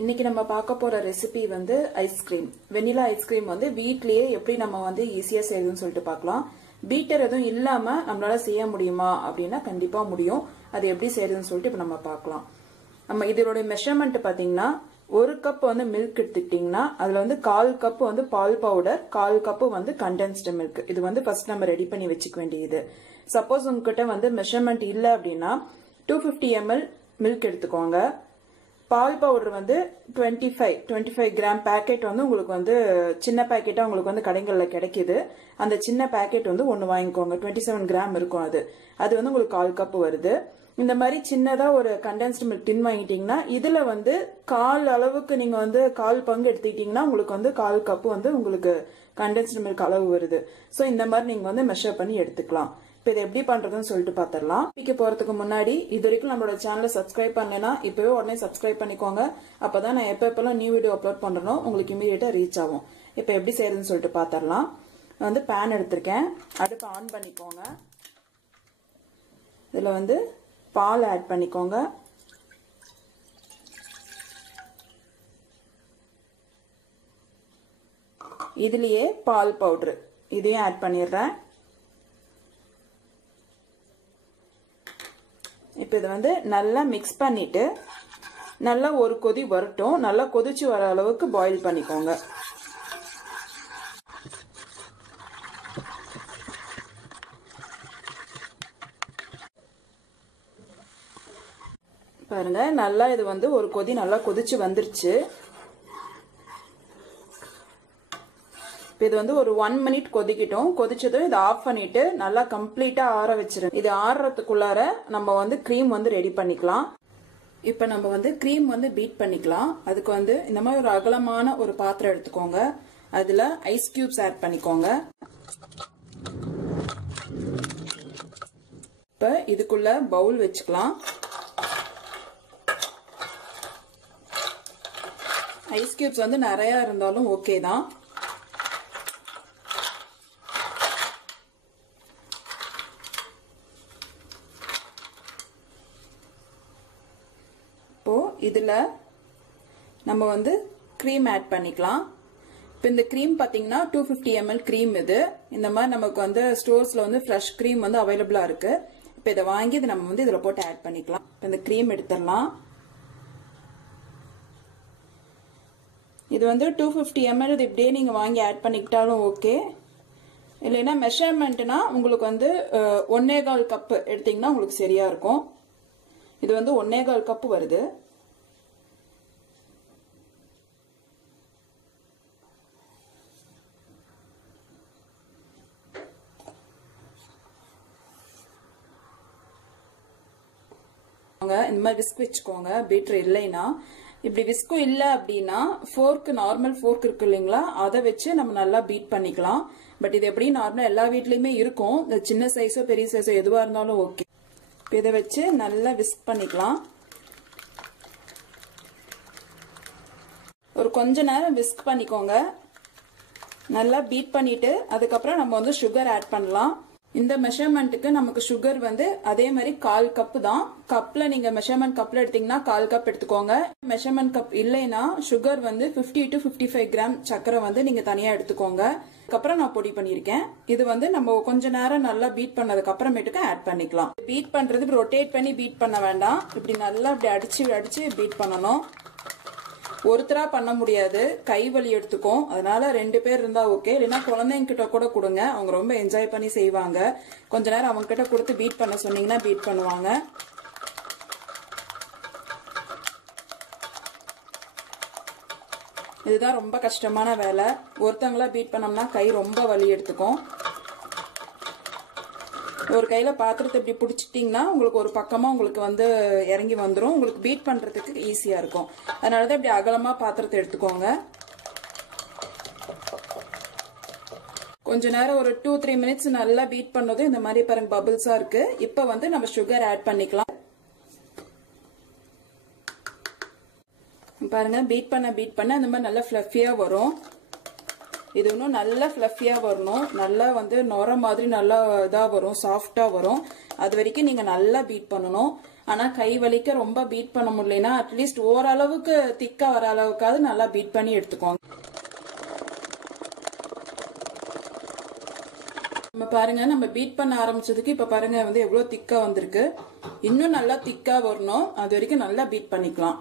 இன்னைக்கு நம்ம பார்க்க போற ரெசிபி வந்து ஐஸ்கிரீம். வெனிலா ஐஸ்கிரீம் வந்து வீட்லயே எப்படி நம்ம வந்து ஈஸியா செய்யணும்னு சொல்லிட்டு பார்க்கலாம். பீட்டர் எதுவும் இல்லாம நம்மளால செய்ய முடியுமா அப்படின்னா கண்டிப்பா முடியும். அது எப்படி செய்யறதுன்னு சொல்லிட்டு இப்ப நம்ம பார்க்கலாம். நம்ம இதோட மெஷர்மெண்ட் பாத்தீங்கன்னா, ஒரு கப் வந்து மில்க் எடுத்துக்கிட்டீங்கன்னா அதுல வந்து 1/4 கப் வந்து பால் பவுடர், 1/4 கப் வந்து கண்டென்ஸ்டு மில்க். இது வந்து ஃபர்ஸ்ட் நம்ம ரெடி பண்ணி வச்சுக்க வேண்டியது. சப்போஸ் உங்ககிட்ட வந்து மெஷர்மெண்ட் இல்ல அப்படின்னா 250 ml மில்க் எடுத்துக்கோங்க. பால் பவுடர் வந்து 25 கிராம் பேக்கெட் வந்து உங்களுக்கு வந்து சின்ன பேக்கெட்டா உங்களுக்கு வந்து கடைகள்ல கிடைக்குது. அந்த சின்ன பேக்கெட் வந்து ஒன்னு வாங்கிக்கோங்க. 27 கிராம் இருக்கும். அது வந்து உங்களுக்கு 1/4 கப் வருது. இந்த மாதிரி சின்னதா ஒரு கண்டென்ஸ்டு மில்க் டின் வாங்கிட்டீங்கன்னா இதுல வந்து 1/4 அளவுக்கு நீங்க வந்து 1/4 பங்கு எடுத்துக்கிட்டீங்கன்னா உங்களுக்கு வந்து 1/4 கப் வந்து உங்களுக்கு கண்டென்ஸ்டு மில்க் அளவு வருது. சோ இந்த மாதிரி நீங்க வந்து மெஷர் பண்ணி எடுத்துக்கலாம். இப்போ இது எப்படி பண்றதுன்னு சொல்லிட்டு பாத்திரலாம். வீடியோக்கு போறதுக்கு முன்னாடி இது வரைக்கும் நம்மளோட சேனலை சப்ஸ்கிரைப் பண்ணலனா இப்பவே உடனே சப்ஸ்கிரைப் பண்ணிக்கோங்க. அப்பதான் நான் எப்பெல்லாம் நியூ வீடியோ அப்லோட் பண்றனோ உங்களுக்கு இமீடியட்டா ரீச் ஆகும். இப்போ எப்படி செய்யறதுன்னு சொல்லிட்டு பாத்திரலாம். நான் வந்து பேன் எடுத்திருக்கேன். அடுப்பு ஆன் பண்ணிக்கோங்க. இதுல வந்து பால் ஆட் பண்ணிக்கோங்க. இதுலயே பால் பவுடர் இதையும் ஆட் பண்ணிடுறேன். இப்போ இதை வந்து நல்லா மிக்ஸ் பண்ணிட்டு நல்லா ஒரு கொதி வரட்டும். நல்லா கொதிச்சு வர அளவுக்கு பாயில் பண்ணிக்கோங்க. பாருங்க, நல்லா இது வந்து ஒரு கொதி நல்லா கொதிச்சு வந்துருச்சு. இது வந்து ஒரு 1 மினிட் கொதிக்கிட்டோம். கொதிச்சதும் இதை ஆஃப் பண்ணிட்டு நல்லா கம்ப்ளீட்டா ஆற வச்சிருங்க. இது ஆறுறதுக்குள்ளார நம்ம வந்து கிரீம் வந்து ரெடி பண்ணிக்கலாம். இப்ப நம்ம வந்து கிரீம் வந்து பீட் பண்ணிக்கலாம். அதுக்கு வந்து இந்த மாதிரி ஒரு அகலமான ஒரு பாத்திரம் எடுத்துக்கோங்க. அதுல ஐஸ் கியூப்ஸ் ஆட் பண்ணிக்கோங்க. இப்ப இதுக்குள்ள பவுல் வச்சுக்கலாம். ஐஸ் கியூப்ஸ் வந்து நிறைய இருந்தாலும் ஓகே தான். இதுல நம்ம வந்து கிரீம் ஆட் பண்ணிக்கலாம். இப்போ இந்த கிரீம் பாத்தீங்கன்னா 250 ml கிரீம். இது இந்த மாதிரி நமக்கு வந்து ஸ்டோர்ஸ்ல வந்து ஃப்ரெஷ் கிரீம் வந்து அவைலபிளா இருக்கு. இப்போ இதை வாங்கி இதை நம்ம வந்து இதுல போட்டு ஆட் பண்ணிக்கலாம். இந்த கிரீம் எடுத்துடலாம். இது வந்து 250 ml இது இப்படியே நீங்க வாங்கி ஆட் பண்ணிக்கிட்டாலும் ஓகே. இல்லைன்னா மெஷர்மெண்ட்னா உங்களுக்கு வந்து 1/4 கப் எடுத்தீங்கன்னா உங்களுக்கு சரியா இருக்கும். இது வந்து 1/4 கப் வருது. இந்த மாதிரி விஸ்க் வச்சுக்கோங்க. பீட்டர் இல்லைன்னா இப்படி விஸ்கும் இல்ல அப்படின்னா ஃபோர்க், நார்மல் ஃபோர்க் இருக்கு இல்லைங்களா, அதை வச்சு நம்ம நல்லா பீட் பண்ணிக்கலாம். பட் இது எப்படி நார்மலா எல்லா வீட்லயுமே இருக்கும். சின்ன சைஸோ பெரிய சைஸோ எதுவா இருந்தாலும் ஓகே. இதை வச்சு நல்லா விஸ்க் பண்ணிக்கலாம். ஒரு கொஞ்ச நேரம் விஸ்க் பண்ணிக்கோங்க. நல்லா பீட் பண்ணிட்டு அதுக்கப்புறம் நம்ம வந்து சுகர் ஆட் பண்ணலாம். இந்த மெஷர்மெண்ட்டுக்கு நமக்கு சுகர் வந்து அதே மாதிரி 1/4 கப் தான். கப்ல நீங்க மெஷர்மெண்ட் கப்ல எடுத்தீங்கன்னா 1/4 கப் எடுத்துக்கோங்க. மெஷர்மெண்ட் கப் இல்லைன்னா சுகர் வந்து 50 to 55 கிராம் சக்கரை வந்து நீங்க தனியா எடுத்துக்கோங்க. அதுக்கப்புறம் நான் பொடி பண்ணிருக்கேன். இது வந்து நம்ம கொஞ்ச நேரம் நல்லா பீட் பண்ணதுக்கு அப்புறமேட்டுக்கு ஆட் பண்ணிக்கலாம். பீட் பண்றது ரொட்டேட் பண்ணி பீட் பண்ண வேண்டாம். இப்படி நல்லா இப்படி அடிச்சு பீட் பண்ணணும். ஒருத்தரா பண்ண முடியாது, கை வலி எடுத்துக்கும். அதனால 2 பேர் இருந்தா ஓகே. இல்லைன்னா குழந்தைங்க கிட்ட கூட கொடுங்க. அவங்க ரொம்ப என்ஜாய் பண்ணி செய்வாங்க. கொஞ்ச நேரம் அவங்க கிட்ட கொடுத்து பீட் பண்ண சொன்னீங்கன்னா பீட் பண்ணுவாங்க. இதுதான் ரொம்ப கஷ்டமான வேலை. ஒருத்தங்களா பீட் பண்ணோம்னா கை ரொம்ப வலி எடுத்துக்கும். ஒரு கையில பாத்திரத்தை இப்படி பிடிச்சிட்டீங்கன்னா உங்களுக்கு ஒரு பக்கமா உங்களுக்கு வந்து இறங்கி வந்துடும். உங்களுக்கு பீட் பண்றதுக்கு ஈஸியா இருக்கும். அதனாலதான் இப்படி அகலமா பாத்திரத்தை எடுத்துக்கோங்க. கொஞ்ச நேரம் ஒரு 2-3 மினிட்ஸ் நல்லா பீட் பண்ணதும் இந்த மாதிரி பாருங்க பபிள்ஸா இருக்கு. இப்ப வந்து நம்ம சுகர் ஆட் பண்ணிக்கலாம். பாருங்க பீட் பண்ண இந்த மாதிரி நல்லா ஃப்ளஃபியா வரும். இது இன்னும் நல்லா ஃப்ளஃபியா வரணும். நல்லா வந்து நொர மாதிரி நல்லா இதா வரும், சாஃப்டா வரும். அது வரைக்கும் நீங்க நல்லா பீட் பண்ணணும். ஆனா கை வலிக்க ரொம்ப பீட் பண்ண முடியலனா அட்லீஸ்ட் ஓரளவுக்கு திக்கா வர அளவுக்காவது நல்லா பீட் பண்ணி எடுத்துக்கோங்க. நம்ம பாருங்க, நம்ம பீட் பண்ண ஆரம்பிச்சதுக்கு இப்ப பாருங்க வந்து எவ்வளவு திக்கா வந்திருக்கு. இன்னும் நல்லா திக்கா வரணும், அது வரைக்கும் நல்லா பீட் பண்ணிக்கலாம்.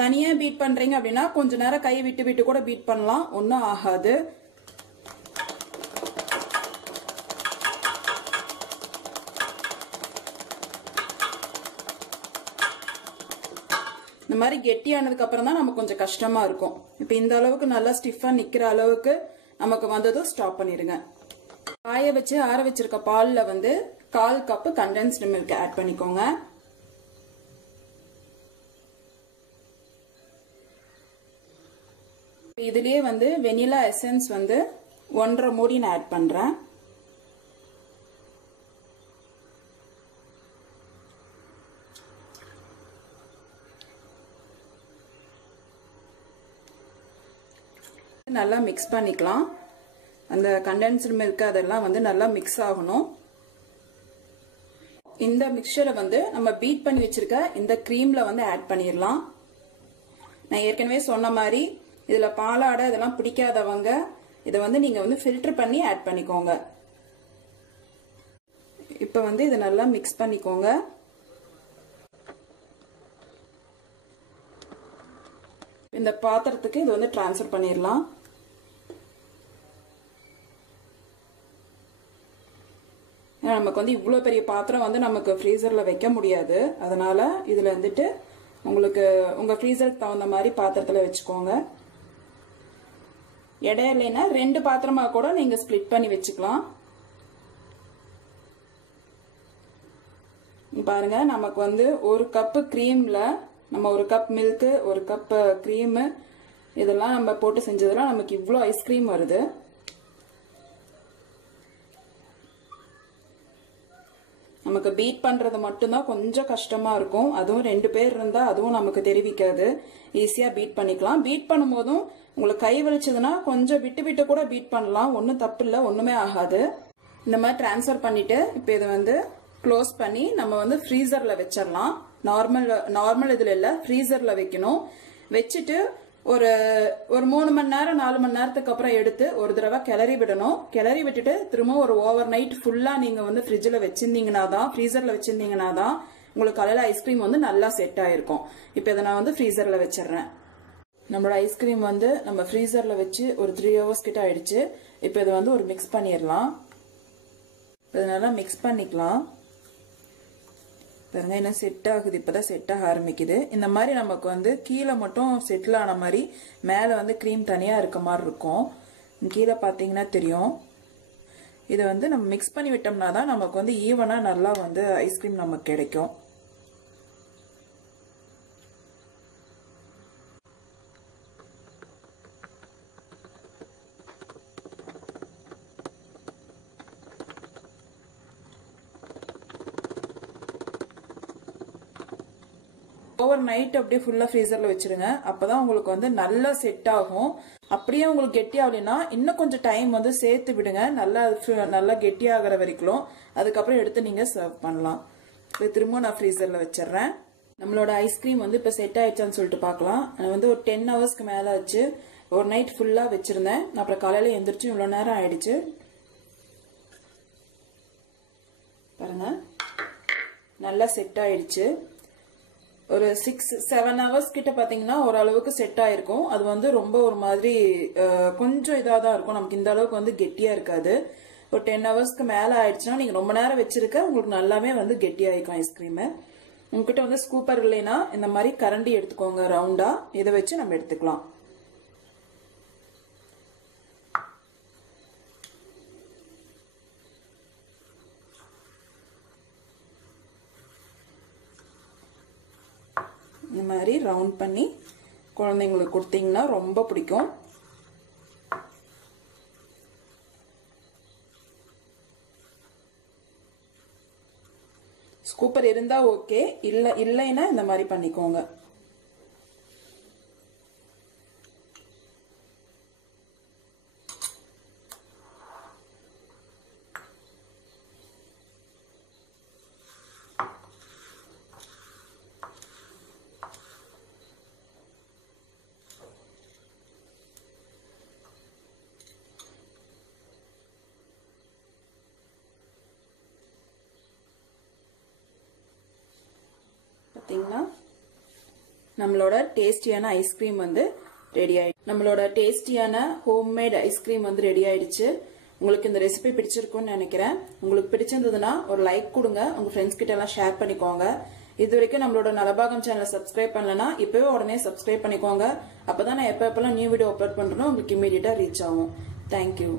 தனியா பீட் பண்றீங்க அப்படின்னா கொஞ்ச நேரம் கை விட்டு விட்டு கூட பீட் பண்ணலாம், ஒன்னும் ஆகாது. இந்த மாதிரி கெட்டியானதுக்கு அப்புறம் தான் நமக்கு கொஞ்சம் கஷ்டமா இருக்கும். இப்ப இந்த அளவுக்கு நல்லா ஸ்டிஃபா நிக்கிற அளவுக்கு நமக்கு வந்ததும் ஸ்டாப் பண்ணிருங்க. காய வச்சு ஆற வச்சிருக்க பால்ல வந்து 1/4 கப் கண்டென்ஸ்டு மில்க் ஆட் பண்ணிக்கோங்க. இதுலயே வந்து வெனிலா எசன்ஸ் வந்து 1.5 மூடி நான் ஆட் பண்றேன். நல்லா மிக்ஸ் பண்ணிக்கலாம். அந்த கண்டென்ஸ்டு மில்க் அதெல்லாம் வந்து நல்லா மிக்ஸ் ஆகணும். இந்த மிக்சரை வந்து நம்ம பீட் பண்ணி வச்சிருக்க இந்த கிரீம்ல வந்து ஆட் பண்ணிடலாம். நான் ஏற்கனவே சொன்ன மாதிரி இதுல பாலாடை இதெல்லாம் பிடிக்காதவங்க இதை வந்து நீங்க வந்து ஃபில்டர் பண்ணி ஆட் பண்ணிக்கோங்க. இப்ப வந்து இதை நல்லா மிக்ஸ் பண்ணிக்கோங்க. இந்த பாத்திரத்துக்கு இது வந்து டிரான்ஸ்ஃபர் பண்ணிடலாம். நமக்கு வந்து இவ்வளவு பெரிய பாத்திரம் வந்து நமக்கு ஃப்ரீசர்ல வைக்க முடியாது. அதனால இதுல வந்துட்டு உங்களுக்கு உங்க ஃப்ரீசருக்கு தகுந்த மாதிரி பாத்திரத்துல வச்சுக்கோங்க. இடையிலனா 2 பாத்திரமா கூட நீங்க ஸ்பிளிட் பண்ணி வச்சுக்கலாம். பாருங்க, நமக்கு வந்து 1 கப் கிரீம்ல நம்ம 1 கப் மில்க் 1 கப் கிரீம் இதெல்லாம் நம்ம போட்டு செஞ்சதெல்லாம் நமக்கு இவ்வளோ ஐஸ்கிரீம் வருது. நமக்கு பீட் பண்றது மட்டும்தான் கொஞ்சம் கஷ்டமா இருக்கும். அதுவும் 2 பேர் இருந்தா அதுவும் நமக்கு தெரிவிக்காது, ஈஸியா பீட் பண்ணிக்கலாம். பீட் பண்ணும் போதும் உங்களுக்கு கை வலிச்சதுன்னா கொஞ்சம் விட்டு விட்டு கூட பீட் பண்ணலாம், ஒன்றும் தப்பு இல்லை, ஒண்ணுமே ஆகாது. இந்த மாதிரி டிரான்ஸ்ஃபர் பண்ணிட்டு இப்போ இதை வந்து க்ளோஸ் பண்ணி நம்ம வந்து ஃப்ரீசர்ல வச்சிடலாம். நார்மல் இதுல இல்ல, ஃப்ரீசர்ல வைக்கணும். வச்சுட்டு ஒரு 3 மணி நேரம் 4 மணி நேரத்துக்கு அப்புறம் எடுத்து ஒரு தடவை கிளறி விடணும். கிளறி விட்டுட்டு திரும்ப ஒரு ஓவர் நைட் ஃபுல்லா நீங்க வந்து ஃப்ரிட்ஜில் வச்சிருந்தீங்கன்னா தான், ஃப்ரீசர்ல வச்சிருந்தீங்கன்னா தான் உங்களுக்கு காலையில ஐஸ்கிரீம் வந்து நல்லா செட் ஆயிருக்கும். இப்போ இதை நான் வந்து ஃப்ரீசர்ல வச்சிடறேன். நம்மளோட ஐஸ்கிரீம் வந்து நம்ம ஃப்ரீசர்ல வச்சு ஒரு 3 ஹவர்ஸ் கிட்ட ஆயிடுச்சு. இப்போ இதை வந்து ஒரு மிக்ஸ் பண்ணிடலாம். இதனால மிக்ஸ் பண்ணிக்கலாம். பாருங்க, என்ன செட் ஆகுது, இப்பதான் செட் ஆக ஆரம்பிக்குது. இந்த மாதிரி நமக்கு வந்து கீழே மட்டும் செட்டில் ஆன மாதிரி மேலே வந்து க்ரீம் தனியா இருக்க மாதிரி இருக்கும். கீழே பார்த்தீங்கன்னா தெரியும். இதை வந்து நம்ம மிக்ஸ் பண்ணி விட்டோம்னா தான் நமக்கு வந்து ஈவனா நல்லா வந்து ஐஸ்கிரீம் நமக்கு கிடைக்கும். ஓவர் நைட் அப்படியே ஃபுல்லா ஃப்ரீசர்ல வச்சிருங்க. அப்பதான் உங்களுக்கு வந்து நல்லா செட் ஆகும். அப்படியே உங்களுக்கு கெட்டி ஆகலைன்னா இன்னும் கொஞ்சம் டைம் வந்து சேர்த்து விடுங்க, நல்லா கெட்டி ஆகிற வரைக்கும். அதுக்கப்புறம் எடுத்து நீங்க சர்வ் பண்ணலாம். இப்போ திரும்ப நான் ஃப்ரீசர்ல வச்சிடறேன். நம்மளோட ஐஸ்கிரீம் வந்து இப்போ செட் ஆயிடுச்சான்னு சொல்லிட்டு பார்க்கலாம். நான் வந்து ஒரு 10 ஹவர்ஸ்க்கு மேல ஆச்சு. ஒரு நைட் ஃபுல்லா வச்சிருந்தேன். அப்புறம் காலையில எந்திரிச்சு இவ்வளவு நேரம் ஆயிடுச்சு. பாருங்க, நல்லா செட் ஆயிடுச்சு. ஒரு 6-7 ஹவர்ஸ் கிட்ட பாத்தீங்கன்னா ஓரளவுக்கு செட் ஆயிருக்கும். அது வந்து ரொம்ப ஒரு மாதிரி கொஞ்சம் இதாக தான் இருக்கும், நமக்கு இந்த அளவுக்கு வந்து கெட்டியா இருக்காது. ஒரு 10 ஹவர்ஸ்க்கு மேல ஆயிடுச்சுன்னா நீங்க ரொம்ப நேரம் வச்சிருக்க உங்களுக்கு நல்லாவே வந்து கெட்டி ஆயிக்கும் ஐஸ்கிரீம். உங்ககிட்ட வந்து ஸ்கூப்பர் இல்லைன்னா இந்த மாதிரி கரண்டி எடுத்துக்கோங்க ரவுண்டா, இதை வச்சு நம்ம எடுத்துக்கலாம். இந்த மாதிரி ரவுண்ட் பண்ணி குழந்தைங்களுக்கு கொடுத்தீங்கன்னா ரொம்ப பிடிக்கும். ஸ்கூப்பர் இருந்தா ஓகே, இல்லைன்னா இந்த மாதிரி பண்ணிக்கோங்க. பாத்தீங்கன்னா நம்மளோட டேஸ்டியான ஐஸ்கிரீம் வந்து ரெடி ஆயிடுச்சு. நம்மளோட டேஸ்டியான ஹோம்மேட் ஐஸ்கிரீம் வந்து ரெடி ஆயிடுச்சு. உங்களுக்கு இந்த ரெசிபி பிடிச்சிருக்கும்னு நினைக்கிறேன். உங்களுக்கு பிடிச்சிருந்ததுன்னா ஒரு லைக் கொடுங்க, உங்க ஃப்ரெண்ட்ஸ் கிட்ட எல்லாம் ஷேர் பண்ணிக்கோங்க. இது வரைக்கும் நம்மளோட நலபாகம் சேனலை சப்ஸ்கிரைப் பண்ணலனா இப்பவே உடனே சப்ஸ்கிரைப் பண்ணிக்கோங்க. அப்பதான் நான் எப்பெல்லாம் நியூ வீடியோ அப்லோட் பண்றேனோ உங்களுக்கு இமீடியட்டா ரீச் ஆகும். தேங்க்யூ.